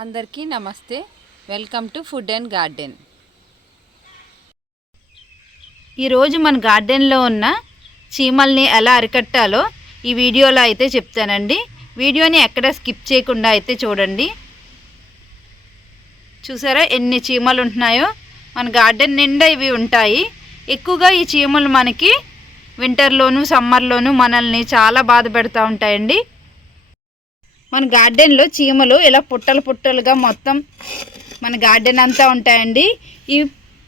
అందరికీ నమస్తే. Welcome to food and garden. ఈరోజు మన గార్డెన్లో ఉన్న చీమల్ని ఎలా అరికట్టాలో ఈ వీడియోలో అయితే చెప్తానండి. వీడియోని ఎక్కడ స్కిప్ చేయకుండా అయితే చూడండి. చూసారా ఎన్ని చీమలు ఉంటున్నాయో? మన గార్డెన్ నిండా ఇవి ఉంటాయి. ఎక్కువగా ఈ చీమలు మనకి వింటర్లోను సమ్మర్లోను మనల్ని చాలా బాధ పెడతా ఉంటాయండి. మన గార్డెన్లో చీమలు ఇలా పుట్టలు పుట్టలుగా మొత్తం మన గార్డెన్ అంతా ఉంటాయండి. ఈ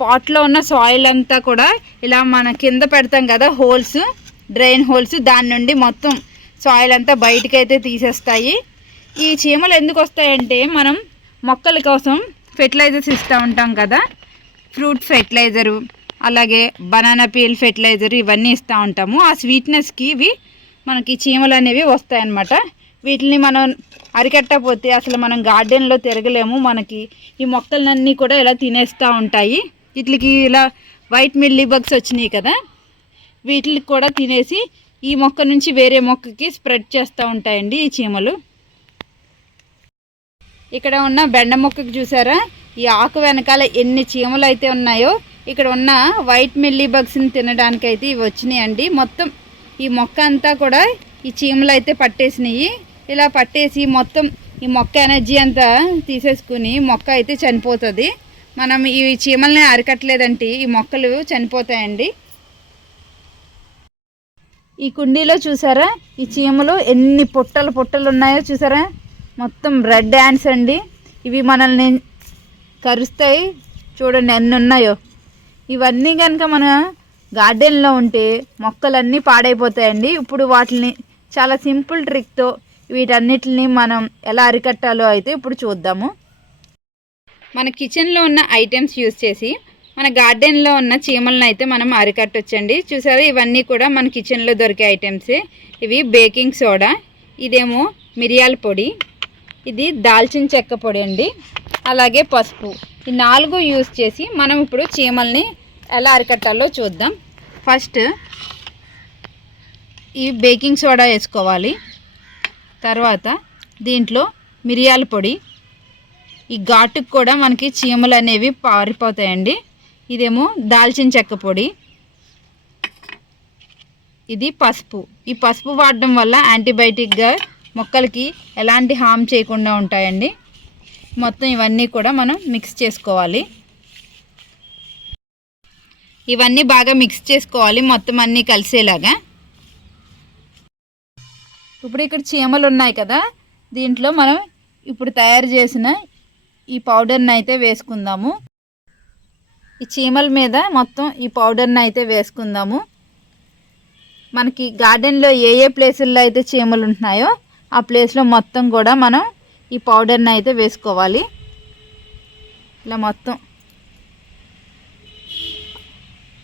పాట్లో ఉన్న సాయిల్ అంతా కూడా ఇలా మన కింద పెడతాం కదా హోల్స్ డ్రైన్ హోల్స్ దాని నుండి మొత్తం సాయిల్ అంతా బయటకైతే అయితే తీసేస్తాయి. ఈ చీమలు ఎందుకు వస్తాయంటే మనం మొక్కల కోసం ఫెర్టిలైజర్స్ ఇస్తూ ఉంటాం కదా. ఫ్రూట్ ఫెర్టిలైజరు అలాగే బనానా పీల్ ఫెర్టిలైజర్ ఇవన్నీ ఇస్తూ ఉంటాము. ఆ స్వీట్నెస్కి ఇవి మనకి చీమలు అనేవి వస్తాయన్నమాట. వీటిని మనం అరికట్టకపోతే అసలు మనం గార్డెన్లో తిరగలేము. మనకి ఈ మొక్కలన్నీ కూడా ఇలా తినేస్తూ ఉంటాయి. వీటికి ఇలా వైట్ మిల్లీ బగ్స్ వచ్చినాయి కదా. వీటికి కూడా తినేసి ఈ మొక్క నుంచి వేరే మొక్కకి స్ప్రెడ్ చేస్తూ ఉంటాయండి ఈ చీమలు. ఇక్కడ ఉన్న బెండ మొక్కకి చూసారా? ఈ ఆకు వెనకాల ఎన్ని చీమలు అయితే ఉన్నాయో ఇక్కడ ఉన్న వైట్ మిల్లీ బగ్స్ని తినడానికి అయితే ఇవి వచ్చినాయండి. మొత్తం ఈ మొక్క అంతా కూడా ఈ చీమలు అయితే పట్టేసినాయి. ఇలా పట్టేసి మొత్తం ఈ మొక్క ఎనర్జీ అంతా తీసేసుకుని మొక్క అయితే చనిపోతుంది. మనం ఈ చీమల్ని అరికట్టలేదంటే ఈ మొక్కలు చనిపోతాయండి. ఈ కుండీలో చూసారా? ఈ చీమలు ఎన్ని పుట్టలు పుట్టలు ఉన్నాయో చూసారా? మొత్తం రెడ్ యాండ్స్ అండి. ఇవి మనల్ని కరుస్తాయి. చూడండి ఎన్ని ఉన్నాయో. ఇవన్నీ కనుక మన గార్డెన్లో ఉంటే మొక్కలన్నీ పాడైపోతాయండి. ఇప్పుడు వాటిని చాలా సింపుల్ ట్రిక్తో వీటన్నిటిని మనం ఎలా అరికట్టాలో అయితే ఇప్పుడు చూద్దాము. మన కిచెన్లో ఉన్న ఐటమ్స్ యూస్ చేసి మన గార్డెన్లో ఉన్న చీమలను అయితే మనం అరికట్టొచ్చండి. చూసారా ఇవన్నీ కూడా మన కిచెన్లో దొరికే ఐటమ్సే ఇవి బేకింగ్ సోడా ఇదేమో మిరియాల పొడి ఇది దాల్చిన చెక్క పొడి అండి. అలాగే పసుపు. ఈ నాలుగు యూస్ చేసి మనం ఇప్పుడు చీమల్ని ఎలా అరికట్టాలో చూద్దాం. ఫస్ట్ ఈ బేకింగ్ సోడా వేసుకోవాలి. తర్వాత దీంట్లో మిరియాల పొడి. ఈ ఘాటుకు కూడా మనకి చీమలు అనేవి పారిపోతాయండి. ఇదేమో దాల్చిన చెక్క పొడి. ఇది పసుపు. ఈ పసుపు వాడడం వల్ల యాంటీబయాటిక్గా మొక్కలకి ఎలాంటి హామ్ చేయకుండా ఉంటాయండి. మొత్తం ఇవన్నీ కూడా మనం మిక్స్ చేసుకోవాలి. ఇవన్నీ బాగా మిక్స్ చేసుకోవాలి. మొత్తం అన్నీ కలిసేలాగా. ఇప్పుడు ఇక్కడ చీమలు ఉన్నాయి కదా దీంట్లో మనం ఇప్పుడు తయారు చేసిన ఈ పౌడర్ని అయితే వేసుకుందాము. ఈ చీమల మీద మొత్తం ఈ పౌడర్ని అయితే వేసుకుందాము. మనకి గార్డెన్లో ఏ ఏ ప్లేసుల్లో అయితే చీమలు ఉంటున్నాయో ఆ ప్లేస్లో మొత్తం కూడా మనం ఈ పౌడర్ని అయితే వేసుకోవాలి. ఇలా మొత్తం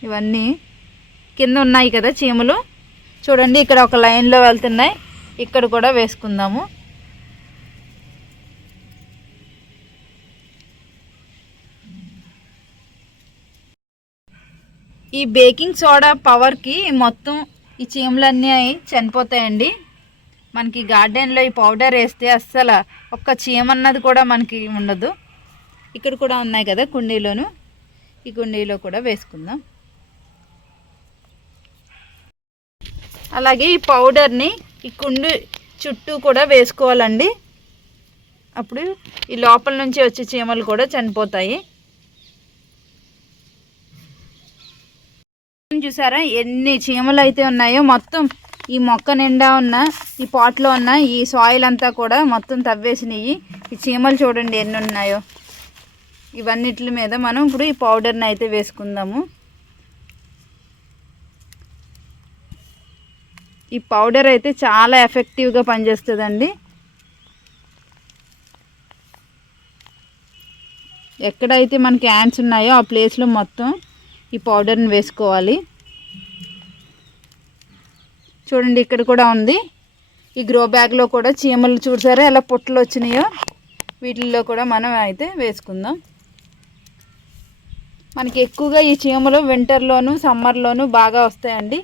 ఇవన్నీ కింద ఉన్నాయి కదా చీమలు. చూడండి ఇక్కడ ఒక లైన్లో వెళ్తున్నాయి. ఇక్కడ కూడా వేసుకుందాము. ఈ బేకింగ్ సోడా పవర్కి మొత్తం ఈ చీమలన్నీ చనిపోతాయండి. మనకి గార్డెన్లో ఈ పౌడర్ వేస్తే అస్సలు ఒక్క చీమ అన్నది కూడా మనకి ఉండదు. ఇక్కడ కూడా ఉన్నాయి కదా కుండీలోను. ఈ కుండీలో కూడా వేసుకుందాం. అలాగే ఈ పౌడర్ని ఈ కుండు చుట్టూ కూడా వేసుకోవాలండి. అప్పుడు ఈ లోపల నుంచి వచ్చే చీమలు కూడా చనిపోతాయి. చూసారా ఎన్ని చీమలు అయితే ఉన్నాయో మొత్తం ఈ మొక్క నిండా ఉన్న ఈ పాట్లో ఉన్న ఈ సాయిల్ అంతా కూడా మొత్తం తవ్వేసినాయి. ఈ చీమలు చూడండి ఎన్ని ఉన్నాయో. ఇవన్నిటి మీద మనం ఇప్పుడు ఈ పౌడర్ని అయితే వేసుకుందాము. ఈ పౌడర్ అయితే చాలా ఎఫెక్టివ్గా పనిచేస్తుందండి. ఎక్కడైతే మనకి యాండ్స్ ఉన్నాయో ఆ ప్లేస్లో మొత్తం ఈ పౌడర్ని వేసుకోవాలి. చూడండి ఇక్కడ కూడా ఉంది. ఈ గ్రో బ్యాగ్లో కూడా చీమలు చూసారా ఎలా పుట్టలు వచ్చినాయో? వీటిల్లో కూడా మనం అయితే వేసుకుందాం. మనకి ఎక్కువగా ఈ చీమలు వింటర్లోను సమ్మర్లోను బాగా వస్తాయండి.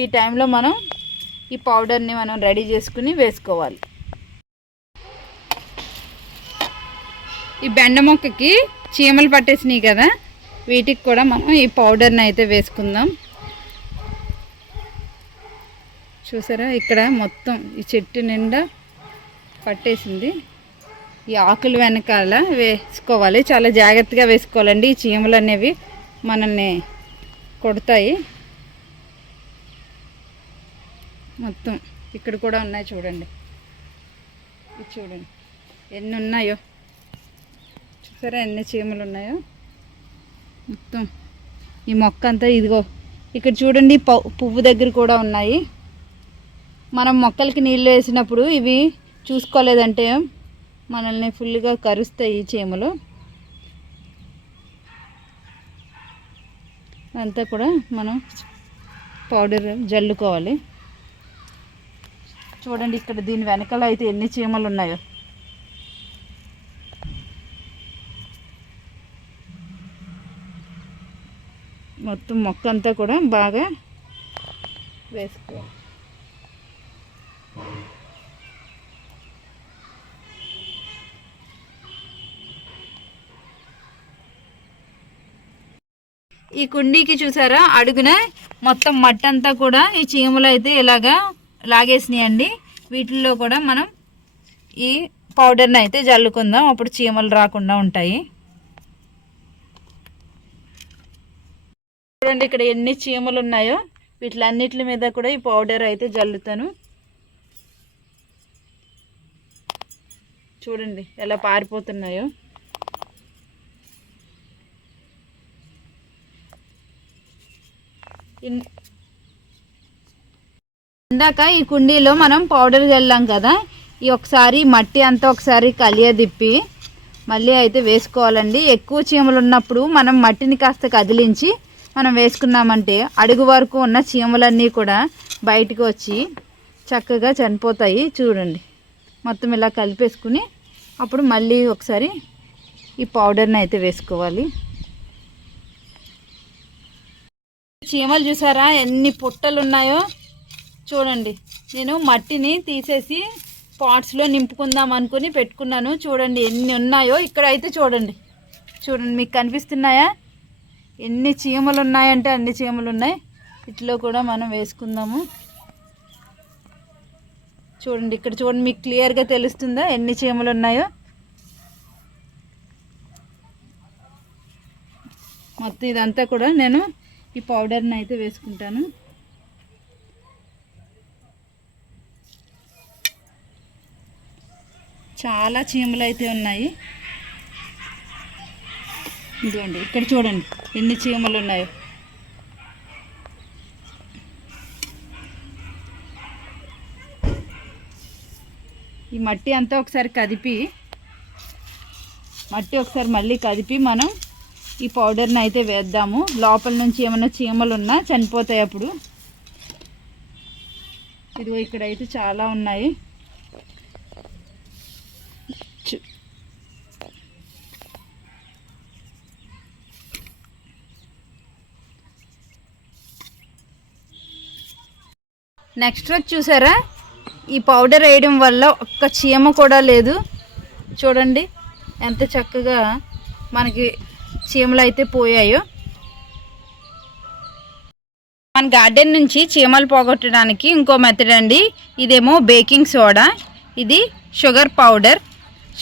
ఈ టైంలో మనం ఈ పౌడర్ని మనం రెడీ చేసుకుని వేసుకోవాలి. ఈ బెండ మొక్కకి చీమలు పట్టేసినాయి కదా వీటికి కూడా మనం ఈ పౌడర్ని అయితే వేసుకుందాం. చూసారా ఇక్కడ మొత్తం ఈ చెట్టు నిండా పట్టేసింది. ఈ ఆకులు వెనకాల వేసుకోవాలి. చాలా జాగ్రత్తగా వేసుకోవాలండి. ఈ చీమలు అనేవి మనల్ని కొడతాయి. మొత్తం ఇక్కడ కూడా ఉన్నాయి చూడండి. ఇది చూడండి. ఎన్ని ఉన్నాయో? చూసారా ఎన్ని చీమలు ఉన్నాయో? మొత్తం ఈ మొక్క అంతా ఇదిగో. ఇక్కడ చూడండి పువ్వు దగ్గర కూడా ఉన్నాయి. మనం మొక్కలకి నీళ్ళు వేసినప్పుడు ఇవి చూసుకోలేదంటే మనల్ని ఫుల్గా కరుస్తాయి ఈ చీమలు. అంతా కూడా మనం పౌడర్ జల్లుకోవాలి. చూడండి ఇక్కడ దీని వెనకాల అయితే ఎన్ని చీమలు ఉన్నాయో. మొత్తం మొక్క అంతా కూడా బాగా వేసుకోవాలి. ఈ కుండీకి చూసారా? అడుగున మొత్తం మట్టంతా అంతా కూడా ఈ చీమలు అయితే ఇలాగా లాగేసినాయండి. వీటిల్లో కూడా మనం ఈ పౌడర్ని అయితే జల్లుకుందాం. అప్పుడు చీమలు రాకుండా ఉంటాయి. చూడండి ఇక్కడ ఎన్ని చీమలు ఉన్నాయో. వీటిలన్నిటి మీద కూడా ఈ పౌడర్ అయితే జల్లుతాను. చూడండి ఎలా పారిపోతున్నాయో. ఇన్- ఇందాక ఈ కుండీలో మనం పౌడర్ చల్లాం కదా ఈ ఒకసారి మట్టి అంతా ఒకసారి కలియ దిప్పి మళ్ళీ అయితే వేసుకోవాలండి. ఎక్కువ చీమలు ఉన్నప్పుడు మనం మట్టిని కాస్త కదిలించి మనం వేసుకున్నామంటే అడుగు వరకు ఉన్న చీమలన్నీ కూడా బయటకు వచ్చి చక్కగా చనిపోతాయి. చూడండి. మొత్తం ఇలా కలిపేసుకుని అప్పుడు మళ్ళీ ఒకసారి ఈ పౌడర్ని అయితే వేసుకోవాలి. చీమలు చూసారా? ఎన్ని పుట్టలు ఉన్నాయో. చూడండి. నేను మట్టిని తీసేసి పాట్స్లో నింపుకుందాం అనుకుని పెట్టుకున్నాను. చూడండి ఎన్ని ఉన్నాయో ఇక్కడ అయితే చూడండి. చూడండి మీకు కనిపిస్తున్నాయా? ఎన్ని చీమలు ఉన్నాయంటే అన్ని చీమలు ఉన్నాయి. ఇట్లో కూడా మనం వేసుకుందాము. చూడండి ఇక్కడ చూడండి మీకు క్లియర్గా తెలుస్తుందా ఎన్ని చీమలు ఉన్నాయో? మొత్తం ఇదంతా కూడా నేను ఈ పౌడర్ని అయితే వేసుకుంటాను. చాలా చీమలు అయితే ఉన్నాయి. ఇదిగోండి ఇక్కడ చూడండి ఎన్ని చీమలు ఉన్నాయో. ఈ మట్టి అంతా ఒకసారి కదిపి మట్టి ఒకసారి మళ్ళీ కదిపి మనం ఈ పౌడర్ని అయితే వేద్దాము. లోపల నుంచి ఏమైనా చీమలు ఉన్నా చనిపోతాయి అప్పుడు. ఇదిగో ఇక్కడ అయితే చాలా ఉన్నాయి చు- నెక్స్ట్ రోజు చూసారా? ఈ పౌడర్ వేయడం వల్ల ఒక్క చీమ కూడా లేదు. చూడండి ఎంత చక్కగా మనకి చీమలు అయితే పోయాయో. మన గార్డెన్ నుంచి చీమలు పోగొట్టడానికి ఇంకో మెథడ్ అండి. ఇదేమో బేకింగ్ సోడా. ఇది షుగర్ పౌడర్.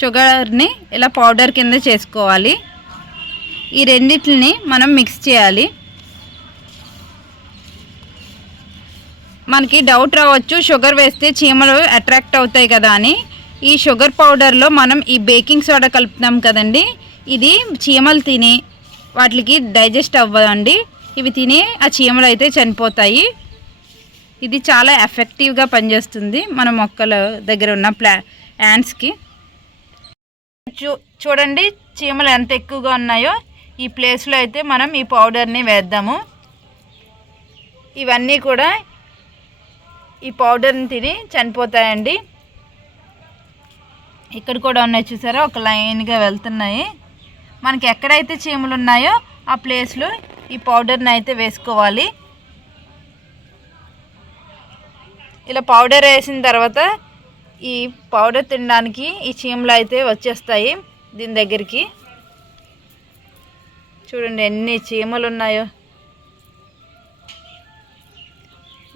షుగర్ని ఇలా పౌడర్ కింద చేసుకోవాలి. ఈ రెండిటిని మనం మిక్స్ చేయాలి. మనకి డౌట్ రావచ్చు షుగర్ వేస్తే చీమలు అట్రాక్ట్ అవుతాయి కదా అని. ఈ షుగర్ పౌడర్లో మనం ఈ బేకింగ్ సోడా కలుపుతాం కదండి. ఇది చీమలు తిని వాటికి డైజెస్ట్ అవ్వదండి. ఇవి తిని ఆ చీమలు అయితే చనిపోతాయి. ఇది చాలా ఎఫెక్టివ్గా పనిచేస్తుంది మన మొక్కల దగ్గర ఉన్న ప్లా యాండ్స్కి చూ చూడండి చీమలు ఎంత ఎక్కువగా ఉన్నాయో. ఈ ప్లేస్లో అయితే మనం ఈ పౌడర్ని వేద్దాము. ఇవన్నీ కూడా ఈ పౌడర్ని తిని చనిపోతాయండి. ఇక్కడ కూడా ఉన్నాయి చూసారా? ఒక లైన్గా వెళ్తున్నాయి. మనకి ఎక్కడైతే చీమలు ఉన్నాయో ఆ ప్లేస్లో ఈ పౌడర్ని అయితే వేసుకోవాలి. ఇలా పౌడర్ వేసిన తర్వాత ఈ పౌడర్ తినడానికి ఈ చీమలు అయితే వచ్చేస్తాయి దీని దగ్గరికి. చూడండి ఎన్ని చీమలు ఉన్నాయో.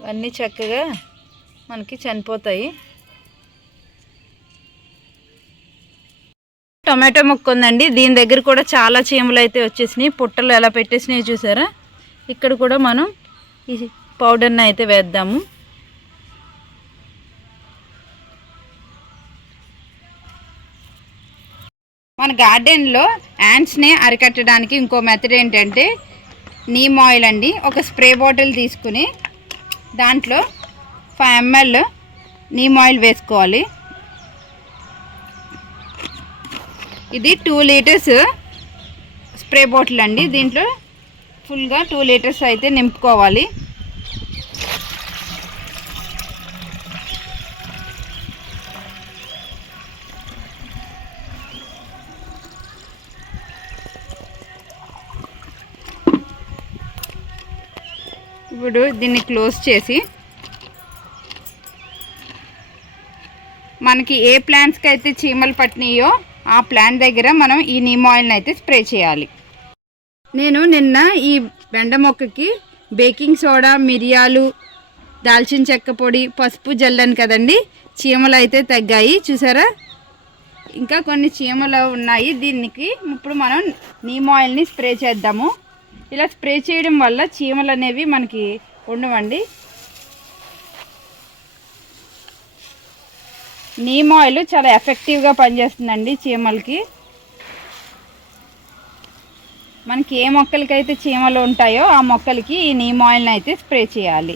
అన్నీ చక్కగా మనకి చనిపోతాయి. టొమాటో మొక్క ఉందండి. దీని దగ్గర కూడా చాలా చీమలు అయితే వచ్చేసినాయి. పుట్టలు ఎలా పెట్టేసినాయి చూసారా? ఇక్కడ కూడా మనం ఈ పౌడర్ని అయితే వేద్దాము. మన గార్డెన్లో యాంట్స్ని అరికట్టడానికి ఇంకో మెథడ్ ఏంటంటే నీమ్ ఆయిల్ అండి. ఒక స్ప్రే బాటిల్ తీసుకుని దాంట్లో ఫైవ్ ఎంఎల్ నీమ్ ఆయిల్ వేసుకోవాలి. ఇది టూ లీటర్స్ స్ప్రే బాటిల్ అండి. దీంట్లో ఫుల్గా టూ లీటర్స్ అయితే నింపుకోవాలి. ఇప్పుడు దీన్ని క్లోజ్ చేసి మనకి ఏ ప్లాంట్స్కి అయితే చీమలు పట్టినాయో ఆ ప్లాంట్ దగ్గర మనం ఈ నీమ్ ఆయిల్ని అయితే స్ప్రే చేయాలి. నేను నిన్న ఈ బెండ మొక్కకి బేకింగ్ సోడా మిరియాలు దాల్చిన చెక్క పొడి పసుపు జల్లాను కదండి చీమలు అయితే తగ్గాయి. చూసారా? ఇంకా కొన్ని చీమలు ఉన్నాయి. దీనికి ఇప్పుడు మనం నీమ్ ఆయిల్ని స్ప్రే చేద్దాము. ఇలా స్ప్రే చేయడం వల్ల చీమలు అనేవి మనకి ఉండవండి. నీమ్ ఆయిల్ చాలా ఎఫెక్టివ్గా పనిచేస్తుందండి చీమలకి. మనకి ఏ మొక్కలకైతే చీమలు ఉంటాయో ఆ మొక్కలకి ఈ నీమ్ ఆయిల్ని అయితే స్ప్రే చేయాలి.